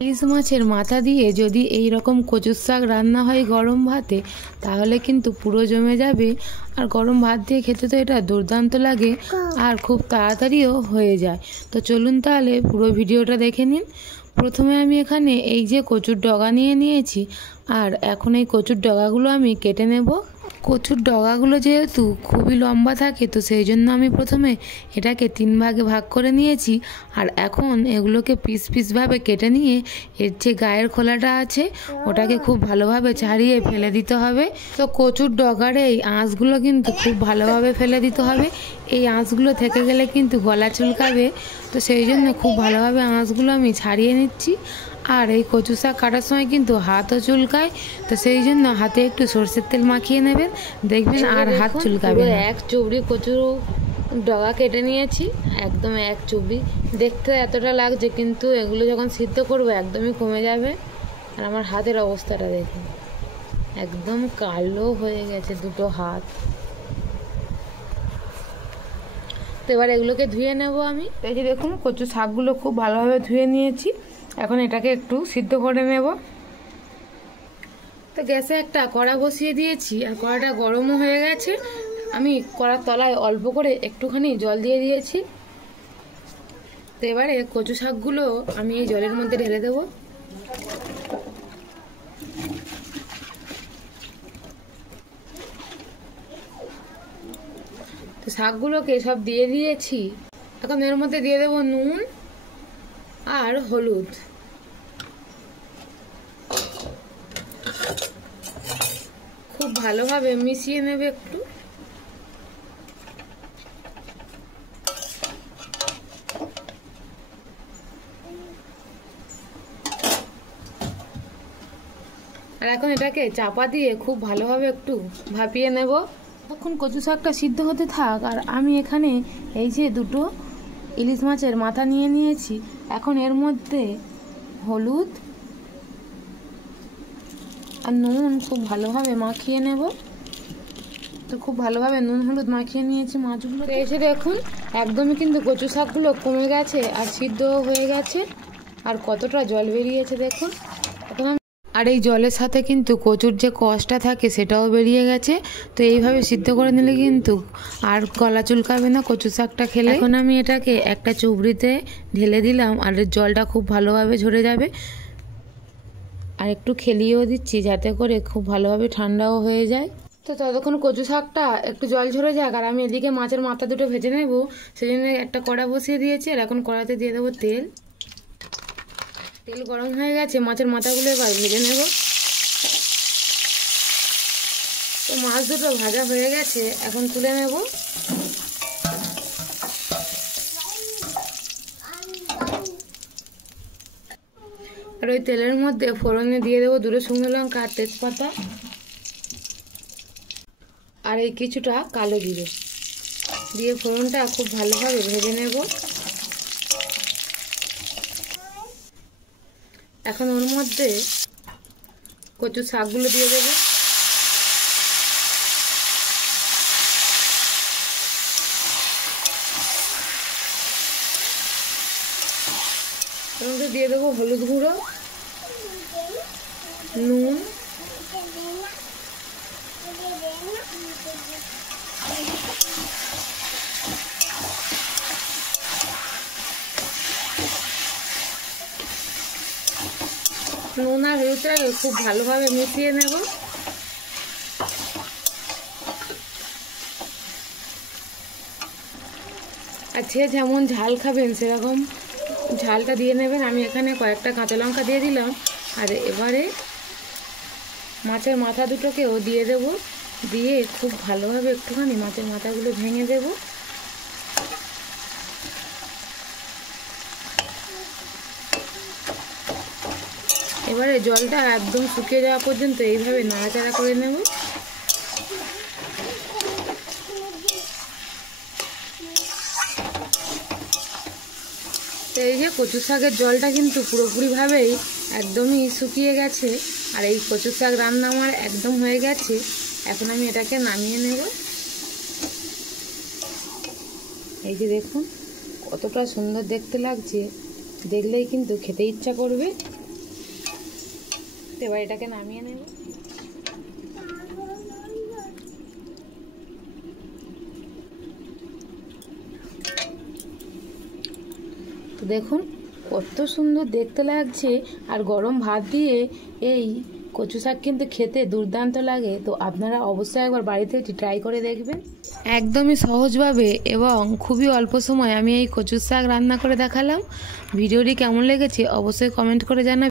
ইলিশ মাছের মাথা দিয়ে যদি এই রকম কচুর শাক রান্না হয় গরম ভাতে, তাহলে কিন্তু পুরো জমে যাবে। আর গরম ভাত দিয়ে খেতে তো এটা দুর্দান্ত লাগে, আর খুব তাড়াতাড়িও হয়ে যায়। তো চলুন তাহলে পুরো ভিডিওটা দেখে নিন। প্রথমে আমি এখানে এই যে কচুর ডগা নিয়ে নিয়েছি, আর এখন এই কচুর ডগাগুলো আমি কেটে নেব। কচুর ডগাগুলো যেহেতু খুবই লম্বা থাকে, তো সেই জন্য আমি প্রথমে এটাকে 3 ভাগে ভাগ করে নিয়েছি। আর এখন এগুলোকে পিস পিসভাবে কেটে নিয়ে এর যে গায়ের খোলাটা আছে ওটাকে খুব ভালোভাবে ছাড়িয়ে ফেলে দিতে হবে। তো কচুর ডগার এই আঁশগুলো কিন্তু খুব ভালোভাবে ফেলে দিতে হবে। এই আঁশগুলো থেকে গেলে কিন্তু গলা চুলকাবে, তো সেই জন্য খুব ভালোভাবে আঁশগুলো আমি ছাড়িয়ে নিচ্ছি। আর এই কচু শাক কাটার সময় কিন্তু হাতও চুলকায়, তো সেই জন্য হাতে একটু সরষের তেল মাখিয়ে নেবেন, দেখবেন আর হাত চুলকাবে না। এক চুবড়ি কচু ডগা কেটে নিয়েছি, একদম এক চুবড়ি। দেখতে এতটা লাগছে, কিন্তু এগুলো যখন সিদ্ধ করবো একদমই কমে যাবে। আর আমার হাতের অবস্থাটা দেখুন, একদম কালো হয়ে গেছে দুটো হাত। তো এবার এগুলোকে ধুয়ে নেব আমি। এই যে দেখুন কচু শাকগুলো খুব ভালোভাবে ধুয়ে নিয়েছি, এখন এটাকে একটু সিদ্ধ করে নেব। তো গ্যাসে একটা কড়া বসিয়ে দিয়েছি, আর কড়াটা গরমও হয়ে গেছে। আমি কড়ার তলায় অল্প করে একটুখানি জল দিয়ে দিয়েছি। তো এবারে কচু শাকগুলো আমি এই জলের মধ্যে ঢেলে দেব। তো শাকগুলোকে সব দিয়ে দিয়েছি। এখন এর মধ্যে দিয়ে দেব নুন আর হলুদ। খুব ভালোভাবে মিশিয়ে নেবে একটু। আর এখন এটাকে চাপা দিয়ে খুব ভালোভাবে একটু ভাপিয়ে নেব। তখন কচু শাকটা সিদ্ধ হতে থাক, আর আমি এখানে এই যে দুটো ইলিশ মাছের মাথা নিয়ে নিয়েছি। এখন এর মধ্যে হলুদ আর নুন খুব ভালোভাবে মাখিয়ে নেব। তো খুব ভালোভাবে নুন হলুদ মাখিয়ে নিয়েছি মাছগুলো। এসে দেখুন একদমই কিন্তু কচু শাকগুলো কমে গেছে আর সিদ্ধ হয়ে গেছে, আর কতটা জল বেরিয়েছে দেখুন। এখন আর এই জলের সাথে কিন্তু কচুর যে কষটা থাকে সেটাও বেরিয়ে গেছে। তো এইভাবে সিদ্ধ করে নিলে কিন্তু আর গলা চুলকাবে না কচু শাকটা খেলে। এখন আমি এটাকে একটা চুবড়িতে ঢেলে দিলাম, আর জলটা খুব ভালোভাবে ঝরে যাবে। আর একটু খেলিয়েও দিচ্ছি যাতে করে খুব ভালোভাবে ঠান্ডাও হয়ে যায়। তো ততক্ষণ কচু শাকটা একটু জল ঝরে যাক, আর আমি এদিকে মাছের মাথা দুটো ভেজে নেব। সেই জন্য একটা কড়া বসিয়ে দিয়েছি, আর এখন কড়াতে দিয়ে দেবো তেল। তেল গরম হয়ে গেছে, মাছের মাথাগুলো এবার ভেজে নেব। তো মাছ দুটো ভাজা হয়ে গেছে, এখন তুলে নেব। আর ওই তেলের মধ্যে ফোড়নে দিয়ে দেবো দুটো শুকনো লঙ্কা আর তেজপাতা, আর এই কিছুটা কালো জিরে দিয়ে ফোড়নটা খুব ভালোভাবে ভেজে নেব। এখন ওর মধ্যে কচু শাকগুলো দিয়ে দেবো। ওর মধ্যে দিয়ে দেবো হলুদ গুঁড়ো, নুন, নুন আর হলুদটাকে খুব ভালোভাবে মিশিয়ে নেব। আর যে যেমন ঝাল খাবেন সেরকম ঝালটা দিয়ে নেবেন। আমি এখানে কয়েকটা কাঁচা লঙ্কা দিয়ে দিলাম। আর এবারে মাছের মাথা দুটোকেও দিয়ে দেব, দিয়ে খুব ভালোভাবে একটুখানি মাছের মাথাগুলো ভেঙে দেব। এবারে জলটা একদম শুকিয়ে যাওয়া পর্যন্ত এইভাবে নাড়াচাড়া করে নেব। তো এই যে কচু শাকের জলটা কিন্তু পুরোপুরিভাবেই একদমই শুকিয়ে গেছে, আর এই কচু শাক রান্না আমার একদম হয়ে গেছে। এখন আমি এটাকে নামিয়ে নেব। এই যে দেখুন কতটা সুন্দর দেখতে লাগছে, দেখলেই কিন্তু খেতে ইচ্ছা করবে। তো এবার এটাকে নামিয়ে নেব। তো দেখুন কত সুন্দর দেখতে লাগছে, আর গরম ভাত দিয়ে এই কচু শাক কিন্তু খেতে দুর্দান্ত লাগে। তো আপনারা অবশ্যই একবার বাড়িতে ট্রাই করে দেখবেন। একদমই সহজভাবে এবং খুবই অল্প সময় আমি এই কচু শাক রান্না করে দেখালাম। ভিডিওটি কেমন লেগেছে অবশ্যই কমেন্ট করে জানাবেন।